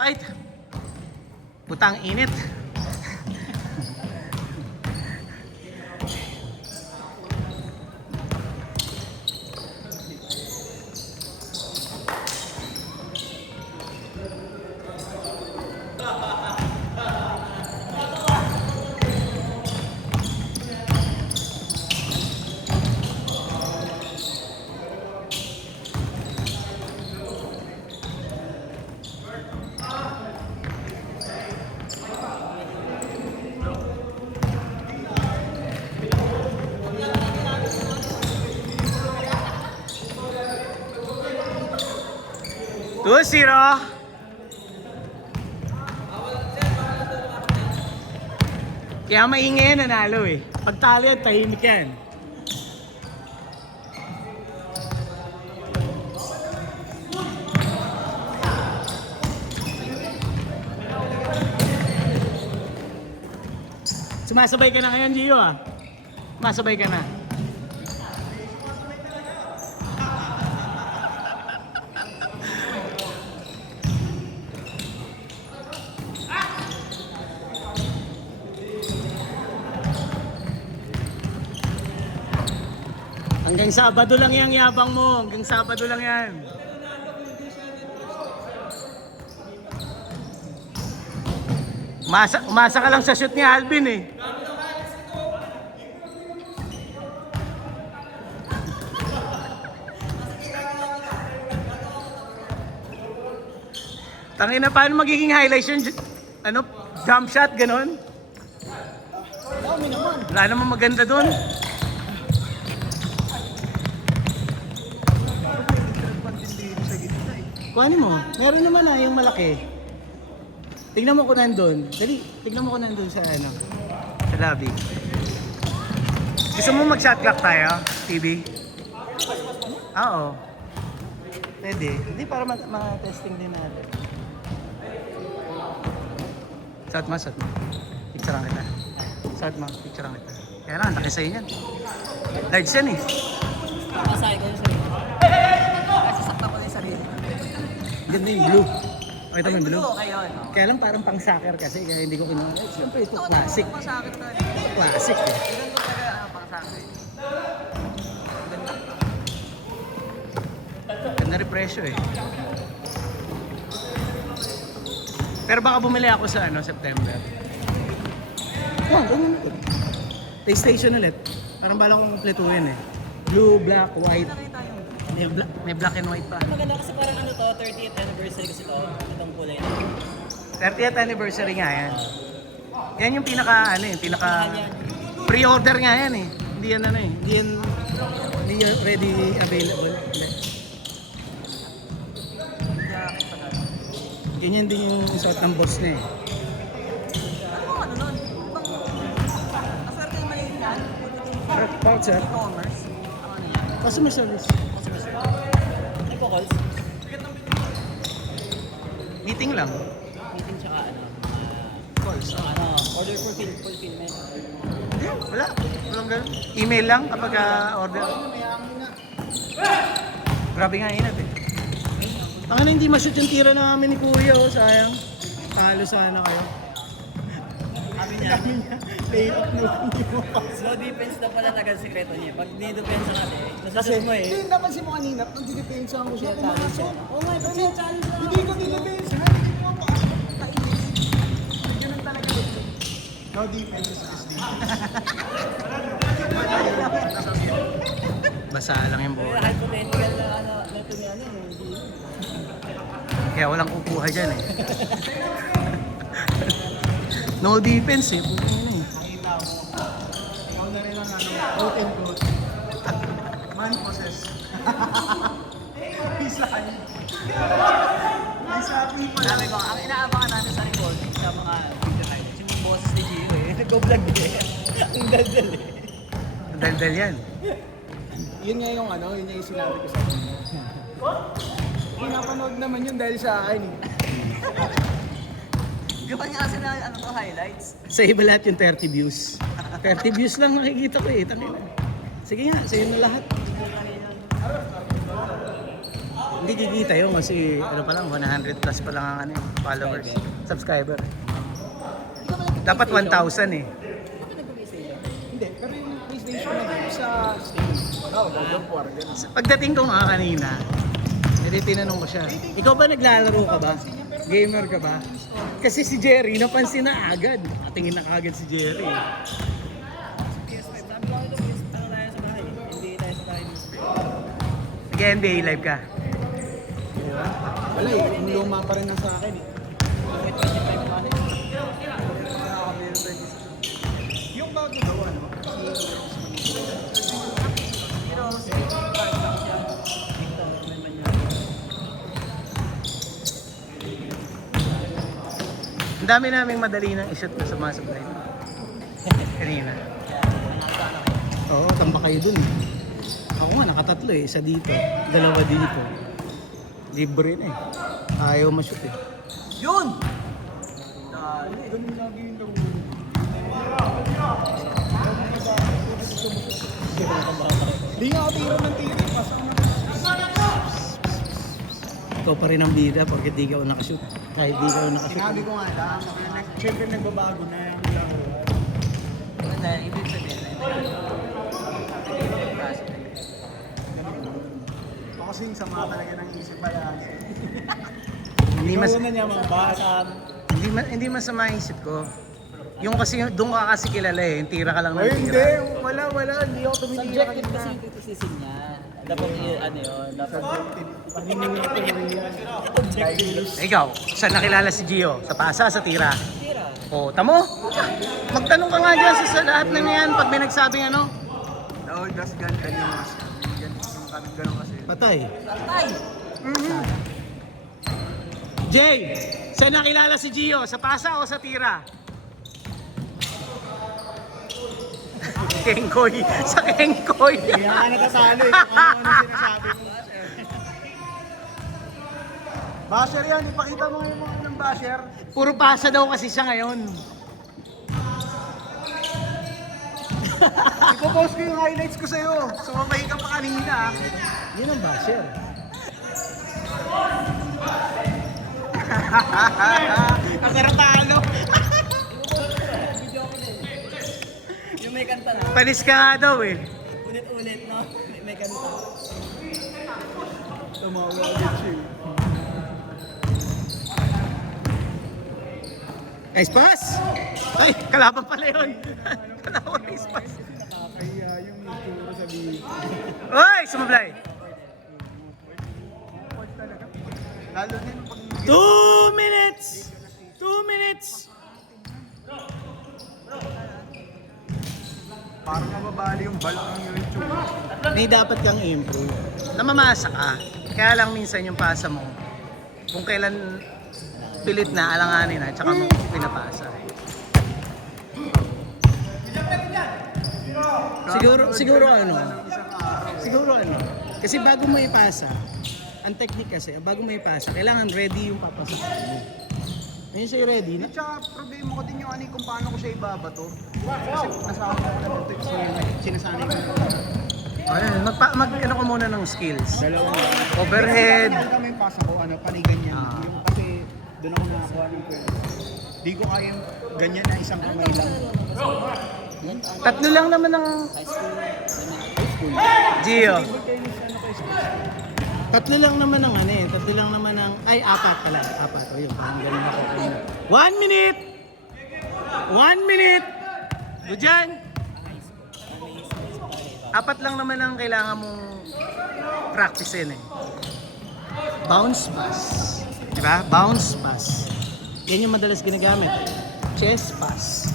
Ay! Putang init. Two, 0. Kaya maingay yan, nanalo eh. Pag talo yan, tahimik yan. Sumasabay ka na ngayon, Gio ah. Sumasabay ka na. Hanggang Sabado lang yang yabang mo. Hanggang Sabado lang yan. Umasa ka lang sa shoot ni Alvin eh. Tangina, paano magiging highlights yun? Ano? Jump shot, ganon? Wala namang maganda dun. Kuhanin mo. Meron naman na yung malaki. Tignan mo ko nandun. Dali, tignan mo ko nandun sa ano. Sa lobby. Gusto mo mag-shot clock tayo, TV? Oo. Pwede. Hindi para ma-testing din natin. Shot mo. Picturean kita. Shot mo, picturean kita. Kaya lang, laki sa'yo yan. Large yan eh. Papasay ko yung sarili. Kasi sakta ko yung sarili. Ganda yung blue. Pakita mo yung blue. Okay yun. Kaya lang parang pang soccer kasi kaya hindi ko kinuha. Eh, siyempre ito classic. Ito sa akin to. Classic eh. Ganun ko talaga pang sa akin. Ganda rin presyo eh. Pero baka bumili ako sa ano, September. Oh, ganun ito. PlayStation ulit. Parang bala kong kompletuhin eh. Blue, black, white. May black and white pa. Maganda kasi parang ano to, 30th anniversary kasi to. Itong kulay na. 30th anniversary nga yan. Yan yung pinaka pre-order nga yan eh. Hindi yan ano eh. Hindi yan ready available. Ganyan din yung suot ng boss na eh. Ano nun? Aswerte yung maliit yan. Pouch sir. E-commerce. Ano yan? Customer service. Nagpo-calls? Meeting lang. Meeting tsaka ano? Calls. Ano? Order fulfillment. Wala. Walang ganun. Email lang kapag order. Grabe nga inat eh. Ang hindi ma-shoot yung tira namin ni Kuya oh, sayang. Talo sana kayo. Sabi niya, Lay off nyo, hindi mo pa. slow defense na pala tagal sekreto niya. Pag dinidepensa kasi, Kasi, nasusunod mo eh. hindi, napansin mo kanina, nang didepensa ko siya, Challenge pumasok. siya. Oo nga, kasi hindi ko didepensa, hindi ko kainis. Ganun talaga ito. No defense is Basa lang yung bola. Hypothetical na ano, nato niya ano. Kaya walang kukuha dyan eh. No defense eh. Puto na eh. Nakita mo. Ikaw na rin ang quote and quote. Man possess. Peace lang. May sabi pa Sabi ko, ang inaabangan namin sa record sa mga video highlights, yung boses ni Gio eh. Nag-vlog din. Ang daldal eh. Daldal yan. Yun nga yung ano, yun yung sinabi ko sa inyo. Pinapanood naman yun dahil sa akin eh. Gawa niya kasi na ano to, highlights. Sa iba lahat yung 30 views. 30 views lang nakikita ko eh. Tangina. Sige nga, sa'yo na lahat. Hindi kikita yun kasi ano pa lang, 100 plus pa lang ang ano, followers. Subscriber. Dapat 1,000 eh. Hindi, pero yung PlayStation na game sa Steam. God of War, ganun. Pagdating ko nga kanina, tinanong ko siya, ikaw ba naglalaro ka ba? Gamer ka ba? Kasi si Jerry, napansin na agad. Nakatingin na agad si Jerry. PS5. Sabi ko ito, ano tayo sa bahay. Hindi tayo sa bahay. Nag-NBA live ka. Wala eh, yung luma pa rin na sa akin eh. May 25 pa rin. Yung bago daw ano, Pero, si Park lang siya. Ito, may manya. Ang dami naming madali ng isot na sa mga supply. Kanina. Oo, tamba kayo dun. Ako nga, nakatatlo eh. Isa dito, dalawa dito. Libre na eh. Ayaw ma-shoot eh. Yun! ganun lagi yung laro. Di nga ako tira ng tira, pasang na. Ikaw pa rin ang bida porque di ka nakashoot. Kahit di ka nakashoot. Sinabi ko nga lang, siyempre nagbabago na yung laro. Maganda, ibig sabihin na Ako kasing sama talaga ng isip pala. Hindi mas Ikaw na niya mabasa. hindi masama ang isip ko. Yung kasi doon ka kasi kilala eh, yung tira ka lang ng Ay, hindi. tira. Wala. Hindi ako tumitira subjective kasi yung criticism niya. Dapat ano yun, dapat Ikaw, saan nakilala si Gio? Sa pasa, sa tira? tira. O, tamo? Magtanong ka nga dyan sa lahat ng yan pag may nagsabing ano? Oo, gas gun kanina. Yan, yung kanong gano'n kasi. Patay. Patay! Jay, saan nakilala si Gio? Sa pasa o sa tira? Kengkoy. Sa Kengkoy. Kaya ka natatalo eh, kung ano sinasabi mo. Basher yan, ipakita mo yung mga ng basher. Puro pasa daw kasi siya ngayon. Ipopost ko yung highlights ko sa'yo. Sumabay ka pa kanina. Yun ang basher. Ang karatalo. Yung may kanta na. Panis ka nga daw eh. Ulit-ulit, no? May kanta. Tumawa agad siya. Ice pass? Ay, kalaban pala yun. Kalaban ice pass. Nakakaya yung itsura sa video. Oy, sumablay. Lalo din pag 2 minutes! 2 minutes! parang mababali yung bulk ng YouTube. May dapat kang improve. Namamasa ka. Kaya lang minsan yung pasa mo, kung kailan pilit na, alanganin na, tsaka mo pinapasa. Siguro ano? Siguro ano? Kasi bago mo ipasa, ang technique kasi, bago mo ipasa, kailangan ready yung papasa mo. Ngayon sa'yo ready na. At saka problema ko din yung ano kung paano ko siya ibabato. Kasi nasabi ko na ito yung sinasanay ko. Ayun, ano ko muna ng skills. Dalawang Overhead. Kasi kami yung pasa ko, panay ganyan. Yung kasi doon ako nakakuha ng kwento. Di ko kaya ganyan na isang kamay lang. Tatlo lang naman ang High school. Gio. Table tennis, ano kayo sa Tatlo lang naman ang ano eh. Tatlo lang naman ang... Ay, apat pala. Apat. O yun, parang ganun ako. 1 minute! 1 minute! Go dyan! Apat lang naman ang kailangan mong practicein eh. Bounce pass. Diba? Bounce pass. Yan yung madalas ginagamit. Chest pass.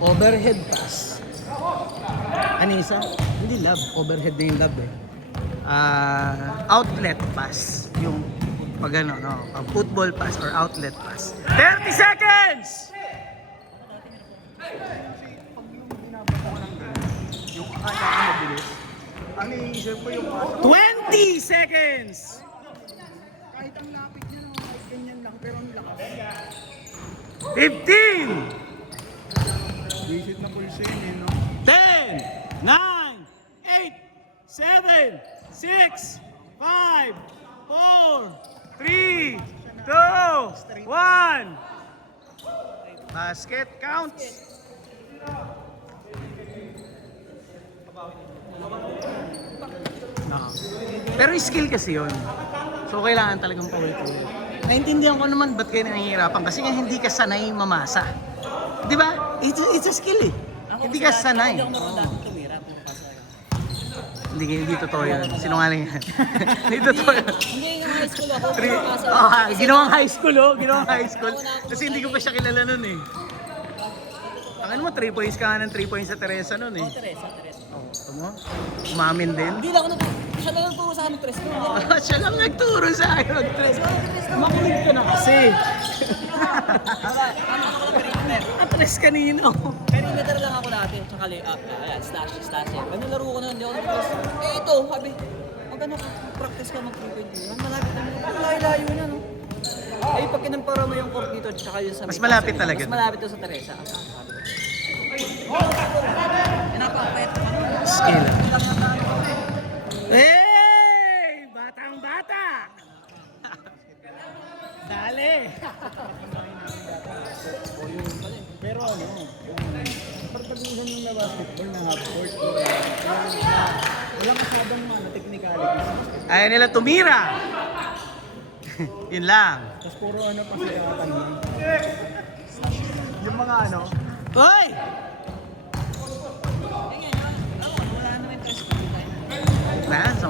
Overhead pass. Ano yung isa? Hindi love. Overhead na yung love eh. Outlet pass. Yung pag ano, no? Pag football pass or outlet pass. 30 seconds! pag yung binabato ko ng gano'n, yung akala ko mabilis, ang iisip ko yung pasa ko. 20 seconds! Kahit ang lapit niya, no, kahit ganyan lang, pero ang lakas. 15! Visit na pulse yun eh, no? 10, 9, 8, 7, 6, 5, 4, 4, 3, 2, 1. Basket counts. No. Pero skill kasi yun. So kailangan talagang paulit-ulit. Naintindihan ko naman ba't kayo nahihirapan kasi nga hindi ka sanay mamasa. Di ba? It's a skill eh. Hindi ka sanay. Hindi ako naman dati tumira. Hindi totoo yan. Sinungaling yan. Hindi totoo yan. Hindi, yung high school ako. Ginawang high school oh. Ginawang high school. Kasi hindi ko pa siya kilala nun eh. Ano mo, 3 points ka nga ng 3 points sa Teresa nun eh. Oh, Teresa. Oo, ito mo? Umamin din. Hindi lang ako siya lang nagturo sa akin ng tres mo. Siya lang nagturo sa akin mag-tres. Makulit ka na kasi. Ano ko lang perimeter? Atres kanino. Perimeter lang ako dati. Tsaka layup. Ayan, slash. Ano laro ko na, hindi ako nag-tres. Eh ito, sabi. Pag ano, practice ka mag-3-point. Malapit na. Layo na, no? Eh, pag kinampara mo yung court dito, tsaka yung sa Mas malapit Mas talaga. malapit to sa Teresa. Pinapakapayat ko. Skill. Hey! Batang-bata! Dali! Pero ano, pagpag-usan yung na basketball na half court, walang masyadong technicalities. Ayaw nila tumira! Yun lang. Tapos puro ano pa sila katanong. Yung mga ano, Hoy!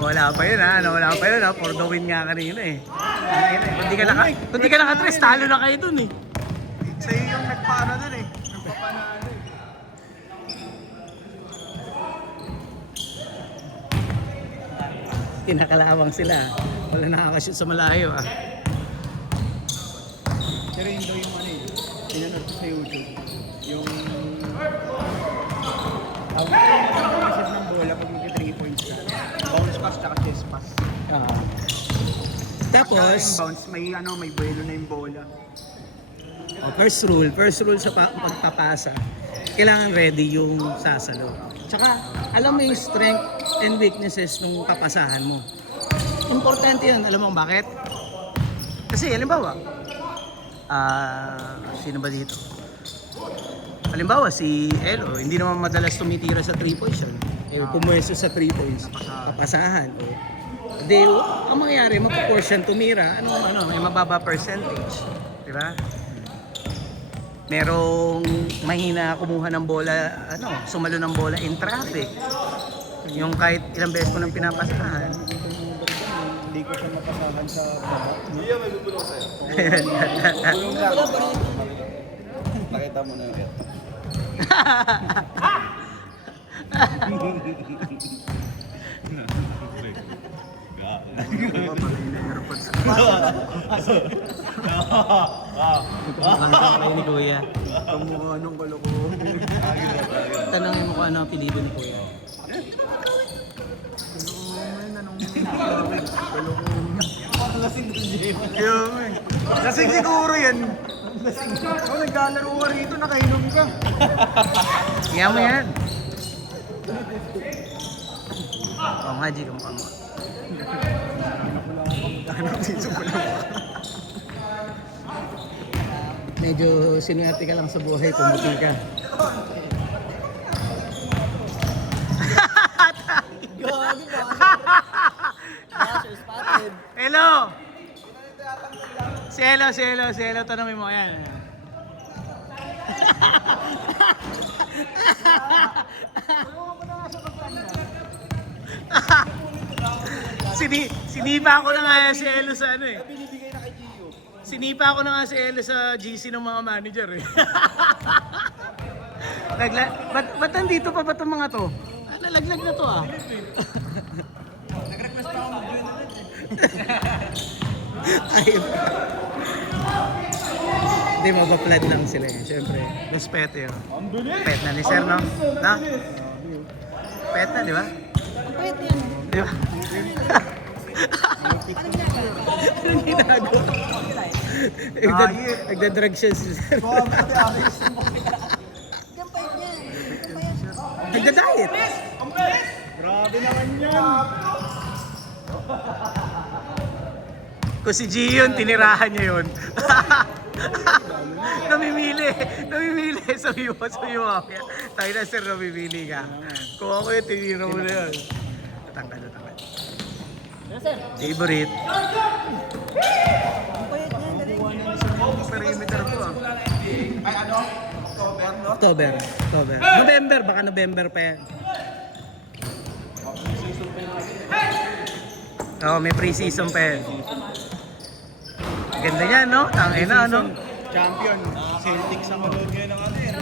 Wala pa yun ha. Wala pa yun ha. For the win nga kanina eh. Kung di ka naka-tres, talo na kayo dun eh. sa'yo yung nagpaano dun eh. Nagpapanalo eh. Kinakalawang sila. Wala nakakashoot sa malayo ah. Pero yun daw yung ano eh, pinanood ko sa YouTube. Yung reset ng bola pag mag-3 points ka. Bounce pass tsaka chest pass. Tapos, Yung bounce, may buwelo na yung bola. first rule sa pagpapasa, kailangan ready yung sasalo. Tsaka, alam mo yung strength and weaknesses ng papasahan mo. Importante yun. Alam mo kung bakit? Kasi, halimbawa, sino ba dito? Halimbawa, si Elo, hindi naman madalas tumitira sa 3 points yun. Pumwesto sa 3 points, papasahan. Di, ang mangyayari, mag-force yan tumira, may mababa percentage. Di ba? Merong mahina kumuha ng bola, sumalo ng bola in traffic. Yung kahit ilang beses ko nang pinapasahan. Hindi ko siya napasahan sa baba. Iya, may bubulong sa'yo. Bulong lang. Nakita mo na yun. Kayo ni Kuya. Kamukha nung kalokohan. Tanongin mo kung ano ang apelido ni Kuya. Lasing siguro yan. Oh, naglalaro ka rito, nakainom ka. Kaya mo yan. Oo nga, G, kamukha mo. Medyo sinuwerte ka lang sa buhay, pumuti ka. Gagi ba? Dasher spotted. Hello! Si Elo, tanongin mo, ayan. Sinipa ko na nga si Elo sa ano eh. Binibigay na kay Gio. Sinipa ko na nga si Elo sa GC ng mga manager eh. Ba't nandito pa ba itong mga to? Nalaglag na to ah. Nag-request pa ako mag-join ulit. Ayun. Hindi, mabaplad lang sila eh. Siyempre, respeto yun. Ang bilis! Pet na ni Sir, no? No? Pet na, di ba? Ang pwede yan. Di ba? Anong ginagawa? Nagda-drug siya si Sir. Gampay niya. Nagda-diet. Grabe naman yan! Kung si Gio yun, tinirahan niya yun. Namimili. Sabi mo. Tayo na sir, namimili ka. Kung ako yun, tinira mo na yun. Tatanggal. Favorite. Ang payat niya, galing. Perimeter ko ah. Ay, ano? October, no? October. November, baka November pa yan. Oo, may pre-season pa yan. Ganda niya, no? Tangay na, no? Champion. Celtics ang manood ngayon ng ano eh.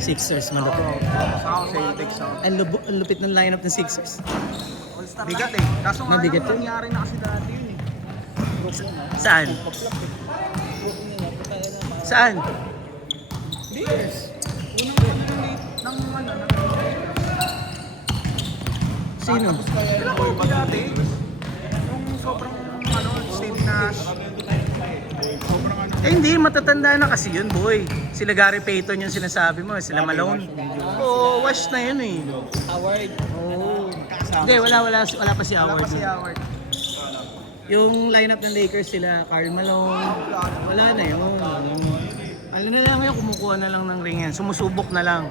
Sixers, malupit. Sa Celtics ako. Ang lupit ng lineup ng Sixers. Bigat eh. Kaso nga Mabigat lang, yun. nangyari na kasi dati yun eh. Saan? Saan? Lakers. Unang ng ano, ng Sino? Kailan ko ba dati? Yung sobrang ano, Steve Nash. Sobrang ano. Eh hindi, matatanda na kasi yun, boy. Sila Gary Payton yung sinasabi mo, sila Malone. Oo, wash na yun eh. Howard. Oo. Hindi, wala pa si Howard. Wala pa si Howard. Yung lineup ng Lakers sila, Karl Malone, wala na yun. Ano na lang yun, kumukuha na lang ng ring yan. Sumusubok na lang.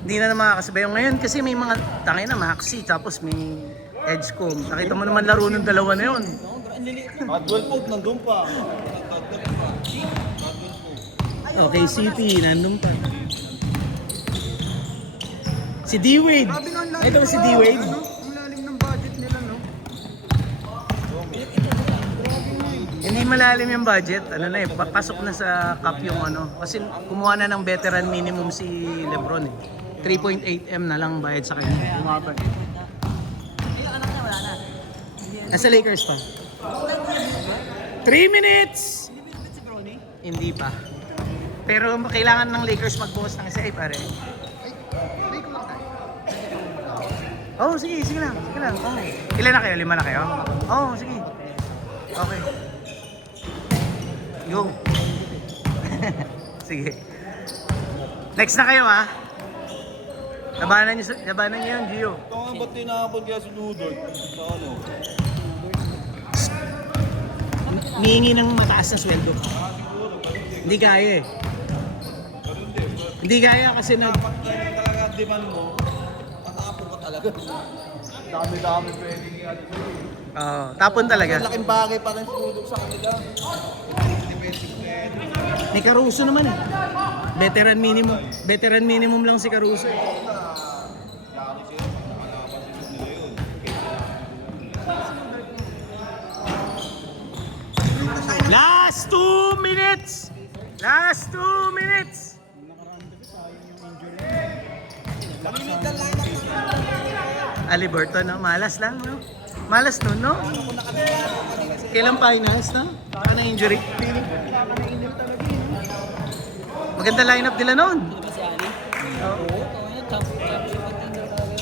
Hindi na makakasabay yung ngayon kasi may mga tangay na Maxi tapos may Edgecomb. Nakita mo naman laro ng dalawa na yun. Ang liliit na. Cadwell Pope, nandun pa. Okay, City, nandun pa. Si D-Wade. Grabe na ang lalim. Ito ba si D-Wade? Ano? Ang lalim ng budget nila, no? Hindi malalim yung budget. Ano na eh, papasok na sa cup yung ano. Kasi kumuha na ng veteran minimum si Lebron eh. 3.8M na lang bayad sa kanya. Bumabag. Eh, anak niya, wala na. Nasa Lakers pa. 3 minutes! Hindi ba si Bronny? Hindi pa. Pero kailangan ng Lakers magbuhos ng isa eh pare. Oh, sige lang. Oh. Ilan na kayo? 5 na kayo? Oh, sige. Okay. Go. Sige. Next na kayo ha. Labanan niyo yung Gio. Ito nga, ba't tinapon kaya si Ludor? Sa ano? Nihingi ng mataas na sweldo. Hindi kaya eh. Hindi kaya kasi Dapat ganyan talaga ang demand mo, matapo ka talaga. Dami-dami pwedeng yan. tapon talaga. Laking bagay pa rin si Ludor sa kanila. May Caruso naman eh. Veteran minimum lang si Caruso. Last 2 minutes! Last 2 minutes! Aliberto, no? Malas lang, no? Malas nun, no? Kailang finals, no? Baka na injury. Maganda lineup nila noon. Ano ba si Ali? Oo. Oo, yun. Championship contender talaga.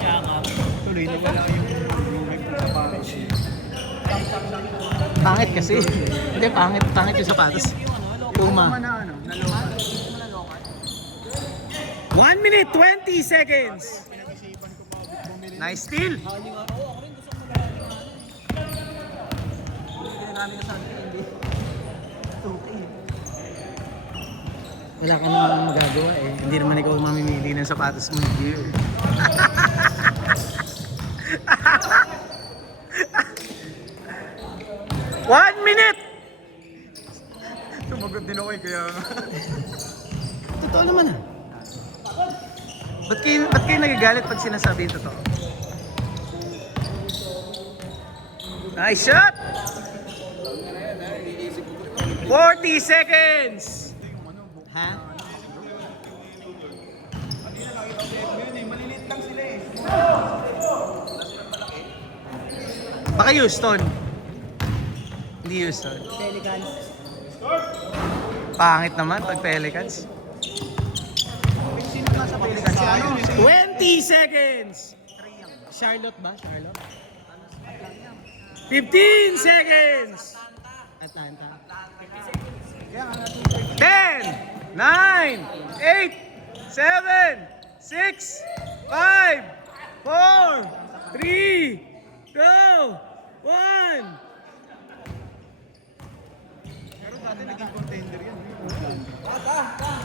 Yakap. Tuloy na wala yung roommate ko sa Paris. Pangit kasi. Hindi, pangit yung sapatos. Puma. Na ano, naloka. 1 minute, 20 seconds. Pinag-isipan ko pa bumili. Nice steal. Ako rin gusto ko magaling yung ano. Hindi namin kasama hindi. 2K. Wala ka namang magagawa eh. Hindi naman ikaw mamimili ng sapatos mo. One minute! Sumagot din ako eh, kaya... Totoo naman ah. Ba't kayo nagagalit pag sinasabi yung totoo? Nice shot! 40 seconds! Ha? Maliliit lang sila eh. Baka Houston. Hindi Houston. Pelicans. Pangit naman pag Pelicans. Sino ka sa Pelicans? Si ano? Si 20 seconds! Charlotte ba? Charlotte? 15 seconds! Atlanta. 10, 9, 8, 7, 6, 5, 4, 3, 2, 1. Pero dati naging contender yan.